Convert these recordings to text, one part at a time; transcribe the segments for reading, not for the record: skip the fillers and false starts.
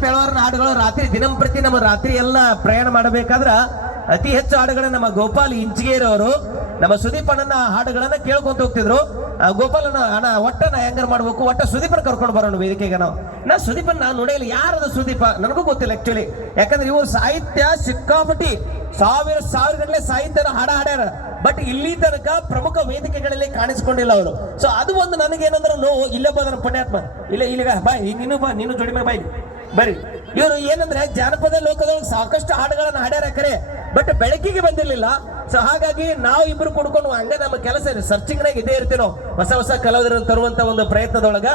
ಸುದೀಪ್ ಹೇಳೋರ್ನ ಹಾಡುಗಳು ರಾತ್ರಿ ದಿನಂಪ್ರತಿ ನಮ್ಮ ರಾತ್ರಿ ಎಲ್ಲ ಪ್ರಯಾಣ ಮಾಡಬೇಕಾದ್ರ ಅತಿ ಹೆಚ್ಚು ಹಾಡುಗಳನ್ನ ನಮ್ಮ ಗೋಪಾಲ್ ಇಂಚಿಗೇರಿ ಅವರು ನಮ್ಮ ಸುದೀಪ್ ಅಣ್ಣನ ಹಾಡುಗಳನ್ನ ಕೇಳ್ಕೊಂತ ಹೋಗ್ತಿದ್ರು. ಗೋಪಾಲನ ಅಣ್ಣ ಒಟ್ಟನ ಹೆಂಗಾರ ಮಾಡ್ಬೇಕು, ಒಟ್ಟ ಸುದೀಪನ ಕರ್ಕೊಂಡು ಬರೋಣ ವೇದಿಕೆಗೆ. ನಾ ಸುದೀಪನ್ ನಾನು ನೋಡಿಲ್ಲ, ಯಾರದ ಸುದೀಪ ನನಗೂ ಗೊತ್ತಿಲ್ಲ ಆಕ್ಚುಲಿ. ಯಾಕಂದ್ರೆ ಇವರು ಸಾಹಿತ್ಯ ಸಿಕ್ಕಾಪಟ್ಟಿ ಸಾವಿರ ಗಟ್ಟಲೆ ಸಾಹಿತ್ಯನ ಹಾಡ್ಯಾರ, ಬಟ್ ಇಲ್ಲಿ ತನಕ ಪ್ರಮುಖ ವೇದಿಕೆಗಳಲ್ಲಿ ಕಾಣಿಸ್ಕೊಂಡಿಲ್ಲ ಅವರು. ಸೊ ಅದು ಒಂದು ನನಗೇನಂದ್ರೆ ನೋವು. ಇಲ್ಲೇ ಬಂದ ಪುಣ್ಯಾತ್ಮ ಇಲ್ಲಿಗ ಬಾಯ್, ನೀನು ಬಾ, ನೀನು ಜೋಡಿ ಮೇಲೆ ಬಾಯ್ ಬರ್ರಿ. ಇವರು ಏನಂದ್ರೆ ಜಾನಪದ ಲೋಕದೊಳಗೆ ಸಾಕಷ್ಟು ಹಾಡುಗಳನ್ನ ಹಾಡ್ಯಾರ ಕರೆ, ಬಟ್ ಬೆಳಕಿಗೆ ಬಂದಿರಲಿಲ್ಲ. ಸೊ ಹಾಗಾಗಿ ನಾವು ಇಬ್ರು ಕುಡ್ಕೊಂಡು ಹಂಗ ನಮ್ಮ ಕೆಲಸ ಸರ್ಚಿಂಗ್ ನಾಗ ಇದೇ ಇರ್ತೀವಿ ನಾವು, ಹೊಸ ಕಲಾವಿದರನ್ನು ತರುವಂತ ಒಂದು ಪ್ರಯತ್ನದೊಳಗ.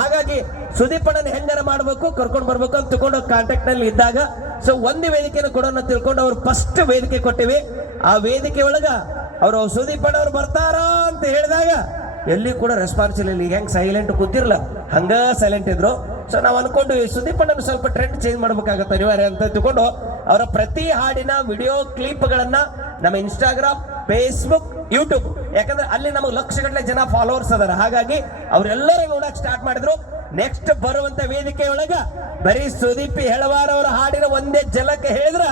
ಹಾಗಾಗಿ ಸುದೀಪ್ ಅಣ್ಣನ ಹೆಂಗಾರ ಮಾಡ್ಬೇಕು, ಕರ್ಕೊಂಡು ಬರ್ಬೇಕು ಅಂತ ತಿಳ್ಕೊಂಡು ಕಾಂಟ್ಯಾಕ್ಟ್ ನಲ್ಲಿ ಇದ್ದಾಗ ಸೊ ಒಂದು ವೇದಿಕೆಯನ್ನು ಕೊಡೋಣ ತಿಳ್ಕೊಂಡು ಅವ್ರು ಫಸ್ಟ್ ವೇದಿಕೆ ಕೊಟ್ಟಿವಿ. ಆ ವೇದಿಕೆ ಒಳಗ ಅವರು ಸುದೀಪ್ ಅಣ್ಣ ಅವ್ರು ಬರ್ತಾರ ಅಂತ ಹೇಳಿದಾಗ ಎಲ್ಲಿ ಕೂಡ ರೆಸ್ಪಾನ್ಸ್ ಇಲ್ಲ. ಈಗ ಹೆಂಗ್ ಸೈಲೆಂಟ್ ಕೂತಿರ್ಲ ಹಂಗ ಸೈಲೆಂಟ್ ಇದ್ರು. ಸೊ ನಾವು ಅನ್ಕೊಂಡು ಸುದೀಪ್ ಅಣ್ಣನ ಸ್ವಲ್ಪ ಟ್ರೆಂಡ್ ಚೇಂಜ್ ಮಾಡ್ಬೇಕಾಗತ್ತೆ ಅನಿವಾರ್ಯ ಅಂತ ತಿಳ್ಕೊಂಡು ಅವರ ಪ್ರತಿ ಹಾಡಿನ ವಿಡಿಯೋ ಕ್ಲಿಪ್ಗಳನ್ನ ನಮ್ಮ ಇನ್ಸ್ಟಾಗ್ರಾಮ್, ಫೇಸ್ಬುಕ್, ಯೂಟ್ಯೂಬ್, ಯಾಕಂದ್ರೆ ಅಲ್ಲಿ ನಮಗೆ ಲಕ್ಷಗಟ್ಟಲೆ ಜನ ಫಾಲೋವರ್ಸ್ ಅದಾರ. ಹಾಗಾಗಿ ಅವರೆಲ್ಲರೂ ನೋಡಕ್ ಸ್ಟಾರ್ಟ್ ಮಾಡಿದ್ರು. ನೆಕ್ಸ್ಟ್ ಬರುವಂತ ವೇದಿಕೆ ಒಳಗ ಬರೀ ಸುದೀಪ್ ಹೆಳವಾರ ಅವರ ಹಾಡಿನ ಒಂದೇ ಜಲಕ್ಕೆ ಹೇಳಿದ್ರ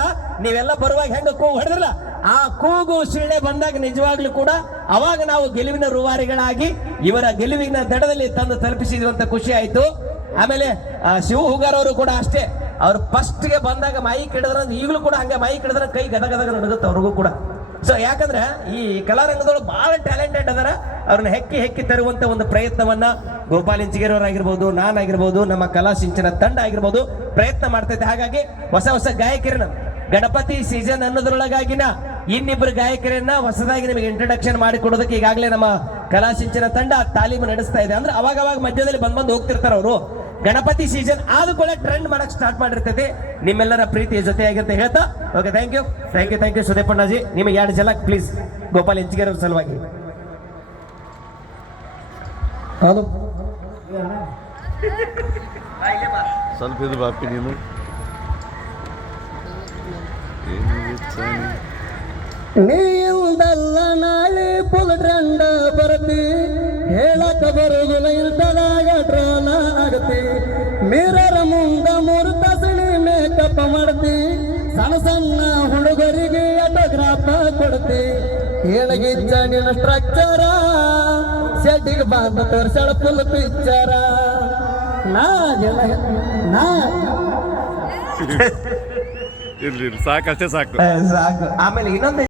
ನೀವೆಲ್ಲ ಬರುವಾಗ ಹೆಂಗ ಕೂಗು ಹೊಡೆದ್ರಲ್ಲ, ಆ ಕೂಗು ಶಿಳ್ಳೆ ಬಂದಾಗ ನಿಜವಾಗ್ಲೂ ಕೂಡ ಅವಾಗ ನಾವು ಗೆಲುವಿನ ರೂವಾರಿಗಳಾಗಿ ಇವರ ಗೆಲುವಿನ ದಡದಲ್ಲಿ ತಂದು ತಲುಪಿಸಿದ್ವಂತ ಖುಷಿ ಆಯ್ತು. ಆಮೇಲೆ ಶಿವ ಹುಗಾರ್ ಅವರು ಕೂಡ ಅಷ್ಟೇ, ಅವ್ರು ಫಸ್ಟ್ ಗೆ ಬಂದಾಗ ಮೈಕ್ ಹಿಡಿದ್ರ ಈಗಲೂ ಕೂಡ ಹಂಗೆ ಮೈಕ್ ಹಿಡಿದ್ರೆ ಕೈ ಗದಗದಾಗ ನಡುಗುತ್ತೆ ಅವ್ರಿಗೂ ಕೂಡ. ಸೊ ಯಾಕಂದ್ರೆ ಈ ಕಲಾರಂಗದೊಳಗೆ ಬಹಳ ಟ್ಯಾಲೆಂಟೆಡ್ ಅದರ, ಅವ್ರನ್ನ ಹೆಕ್ಕಿ ತರುವಂತ ಒಂದು ಪ್ರಯತ್ನವನ್ನ ಗೋಪಾಲ್ ಇಂಚಿಗೇರಿ ಅವರಾಗಿರ್ಬೋದು, ನಾನಾಗಿರ್ಬೋದು, ನಮ್ಮ ಕಲಾ ಸಿಂಚನ ತಂಡ ಆಗಿರ್ಬೋದು ಪ್ರಯತ್ನ ಮಾಡ್ತೈತೆ. ಹಾಗಾಗಿ ಹೊಸ ಗಾಯಕರನ್ನ ಗಣಪತಿ ಸೀಸನ್ ಅನ್ನೋದ್ರೊಳಗಾಗಿನ ಇನ್ನಿಬ್ಬರು ಗಾಯಕರನ್ನ ಹೊಸದಾಗಿ ನಿಮಗೆ ಇಂಟ್ರಡಕ್ಷನ್ ಮಾಡಿ ಕೊಡೋದಕ್ಕೆ ಈಗಾಗಲೇ ನಮ್ಮ ಕಲಾ ಸಿಂಚನ ತಂಡ ತಾಲೀಮು ನಡೆಸ್ತಾ ಇದೆ. ಅಂದ್ರೆ ಅವಾಗ ಮಧ್ಯದಲ್ಲಿ ಬಂದು ಹೋಗ್ತಿರ್ತಾರ ಅವರು. ಗಣಪತಿ ಸೀಸನ್ ಆದ ಕೂಡ ಟ್ರೆಂಡ್ ಮಾಡಕ್ ಸ್ಟಾರ್ಟ್ ಮಾಡಿರ್ತೈತಿ. ನಿಮ್ಮೆಲ್ಲರ ಪ್ರೀತಿಯ ಜೊತೆಯಾಗಿ ಹೇಳ್ತಾ okay, thank you Sudeep Annaji. ನಿಮಗೆ 2 ಜಲ ಪ್ಲೀಸ್ ಗೋಪಾಲ್ ಇಂಚಿಗೇರಿ ಅವ್ರ ಸಲುವಾಗಿ. ಸ್ವಲ್ಪ ಇದು ಬಾಪಿ ನೀನು ನೀಲ್ದಲ್ಲ ನಾಳೆ ಫುಲ್ ಟ್ರೆಂಡ್ ಬರ್ತಿ, ಹೇಳಕ ಬರುದಿಲ್ಲ ಇಲ್ತದಾಗ ಟ್ರೋಲ ಆಗತಿ. ಮಿರರ್ ಮುಂದ 3 ತಾಸಣಿ ಮೇಕಪ್ ಮಾಡ್ತಿ, ಸಣ್ಣ ಹುಡುಗರಿಗೆ ಆಟೋಗ್ರಾಫ್ ಕೊಡ್ತಿ. ಹೇಳಗಿಚ್ಚ ನಿನ್ನ ಸ್ಟ್ರಕ್ಚರ ಸೆಟ್ಟಿಗೆ ಬಂದ ತೋರ್ಸಳ ಫುಲ್ ಪಿಕ್ಚರ. ಇರ್ಲಿ ಸಾಕಷ್ಟೇ ಸಾಕು. ಆಮೇಲೆ ಇನ್ನೊಂದು